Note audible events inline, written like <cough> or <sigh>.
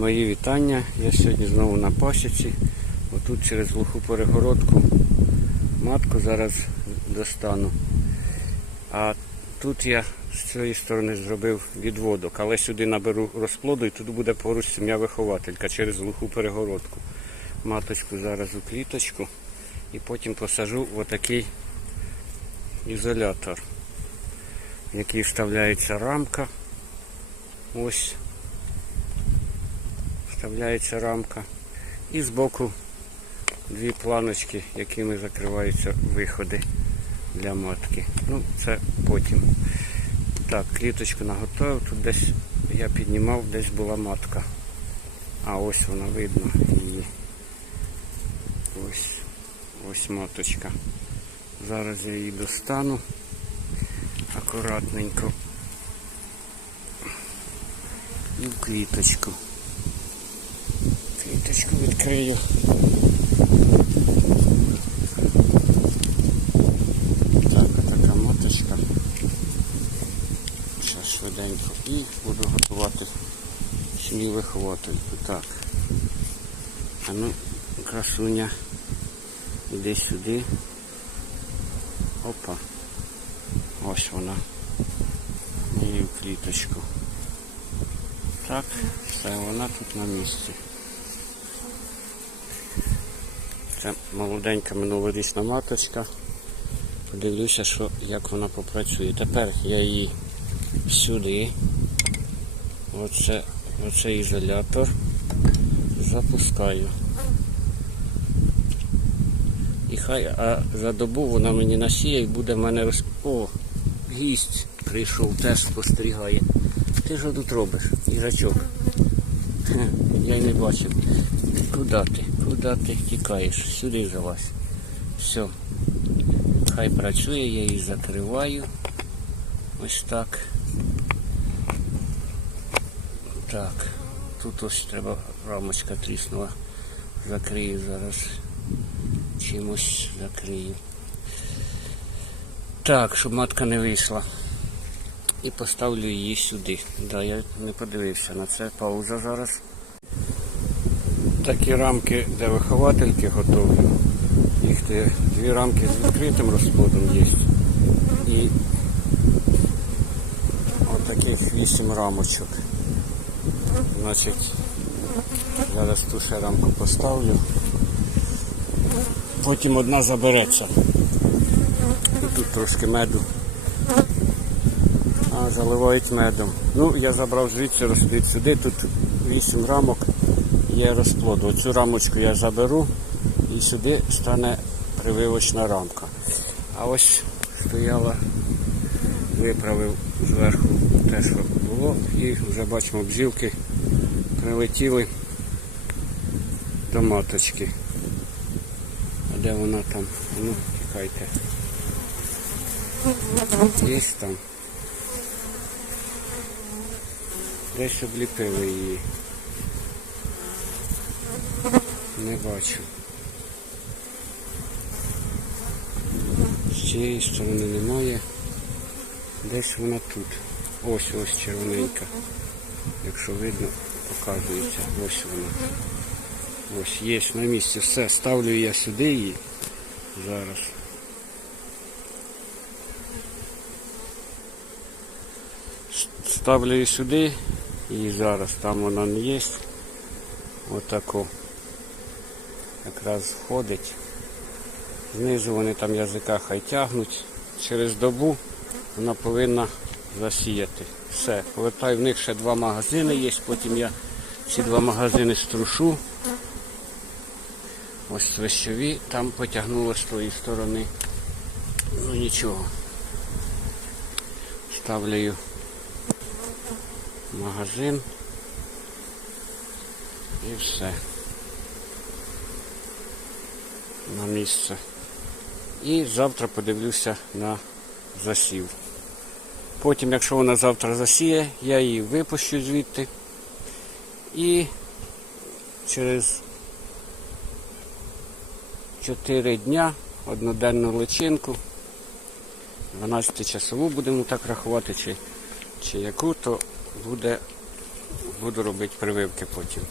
Мої вітання. Я сьогодні знову на пасіці. Отут через глуху перегородку матку зараз достану. А тут я з цієї сторони зробив відводок, але сюди наберу розплоду і тут буде поруч сім'я вихователька через глуху перегородку. Маточку зараз у кліточку і потім посажу в отакий ізолятор, в який вставляється рамка. Ось вставляється рамка. І збоку дві планочки, якими закриваються виходи для матки. Ну, це потім. Так, кліточку наготовив. Тут десь я піднімав, десь була матка. А ось вона видно її. Ось, ось маточка. Зараз я її достану акуратненько. І в кліточку. Кліточку відкрию. Так, отака моточка. Зараз швиденько. І буду готувати сім'ю виховательку. Так. А ну, красуня. Іди сюди. Опа. Ось вона. І в кліточку. Так, все, вона тут на місці. Це молоденька минулорічна маточка. Подивлюся, що, як вона попрацює. Тепер я її сюди. Оце, оце ізолятор. Запускаю. І хай а за добу вона мені насіє і буде в мене роз... О, гість прийшов, теж спостерігає. Ти що тут робиш, їжачок? <laughs> Я й не бачив. Куди ти? Куди ти тікаєш? Сюди залазь. Все. Хай працює, я її закриваю. Ось так. Так. Тут ось треба рамочка тріснула. Закрию зараз. Чимось закрию. Так, щоб матка не вийшла. І поставлю її сюди. Да, я не подивився на це. Пауза зараз. Такі рамки для виховательки готовлю. Їх дві рамки з відкритим розплодом є. І от таких вісім рамочок. Значить, зараз ту ще рамку поставлю. Потім одна забереться. І тут трошки меду. А, заливають медом. Ну, я забрав звідси розплід сюди, тут 8 рамок є розплоду. Оцю рамочку я заберу і сюди стане прививочна рамка. А ось стояла, виправив зверху те, що було, і вже бачимо бджілки прилетіли до маточки. А де вона там? Ну, тікайте. Є там. Десь обліпили її. Не бачу. З цієї сторони немає. Десь вона тут. Ось ось червоненька. Якщо видно, показується. Ось вона. Ось є на місці. Все, ставлю я сюди її зараз. Ставлю її сюди і зараз там вона не є. Отако. Якраз входить. Знизу вони там язика хай тягнуть. Через добу вона повинна засіяти. Все. Повертаю в них ще два магазини є, потім я ці два магазини струшу. Ось свищові, там потягнуло з тої сторони. Ну нічого. Ставлю магазин і все. На місце. І завтра подивлюся на засів. Потім, якщо вона завтра засіє, я її випущу звідти і через 4 дня одноденну личинку, 12 часову будемо так рахувати, чи, чи яку, то буде буду робити прививки потім.